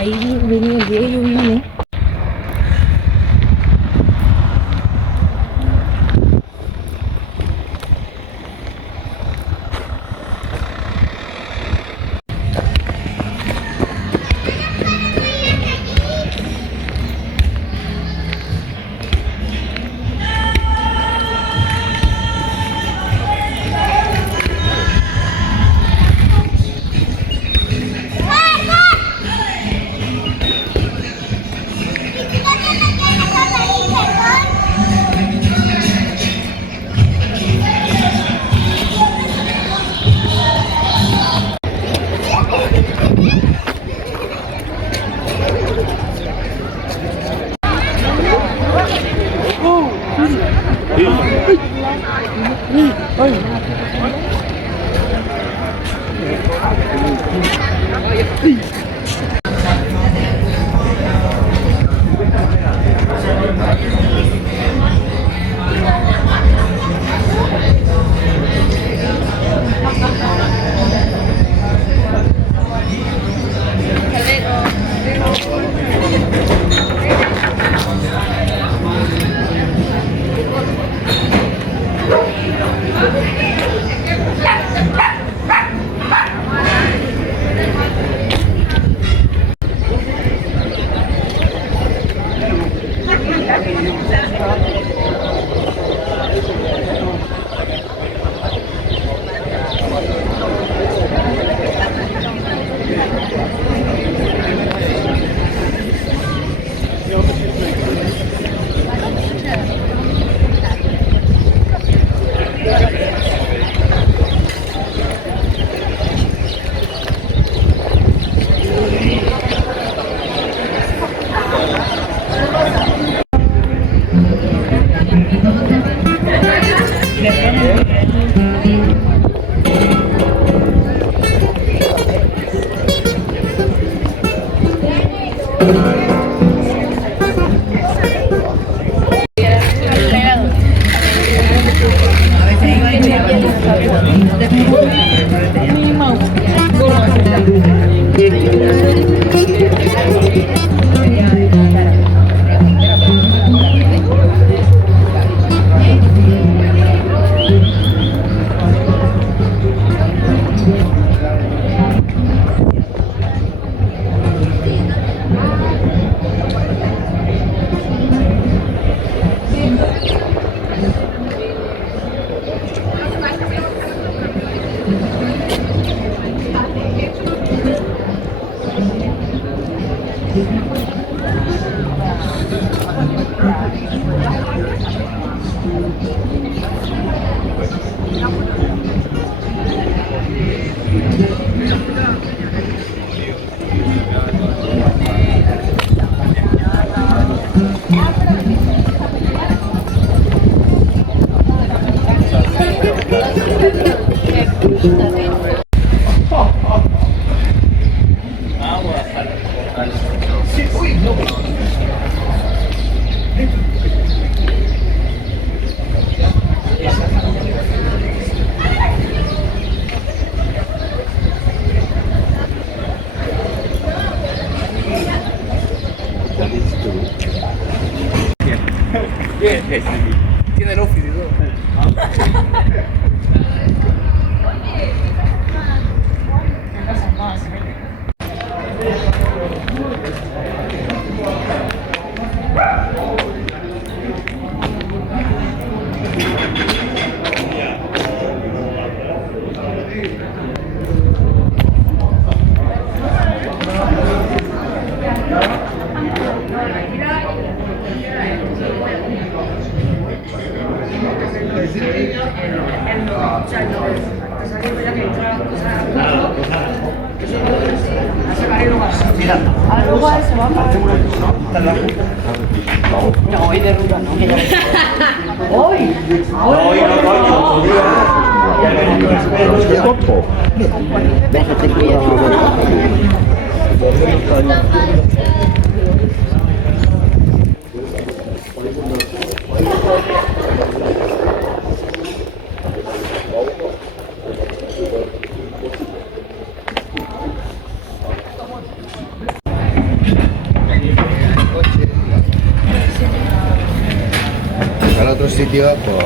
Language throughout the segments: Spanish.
Ahí venía el día que yo vine. Tiene el office y todo. más. Aruba se va para no, hoy de ruta no. Hoy. Hoy no, coño. Al otro sitio, pues...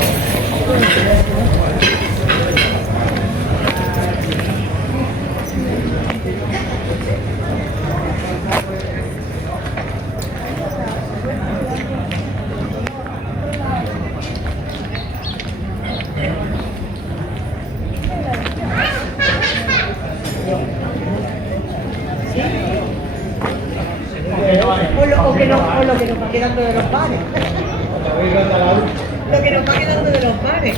O que nos va quedando de los bares. Lo que nos va quedando de los bares.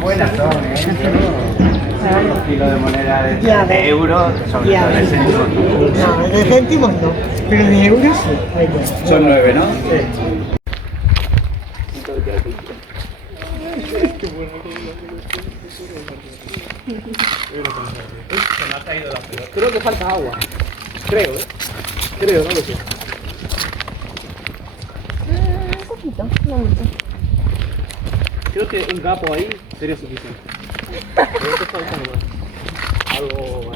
Buenas son, Un kilo de moneda de euros, sobre todo de céntimos. No, de céntimos no, pero de euros sí. Son 9, ¿no? Se me ha caído la pelota. Creo que falta agua. Creo, Creo, no lo sé. Un poquito, no mucho. Creo que un gapo ahí sería suficiente. Creo que falta algo.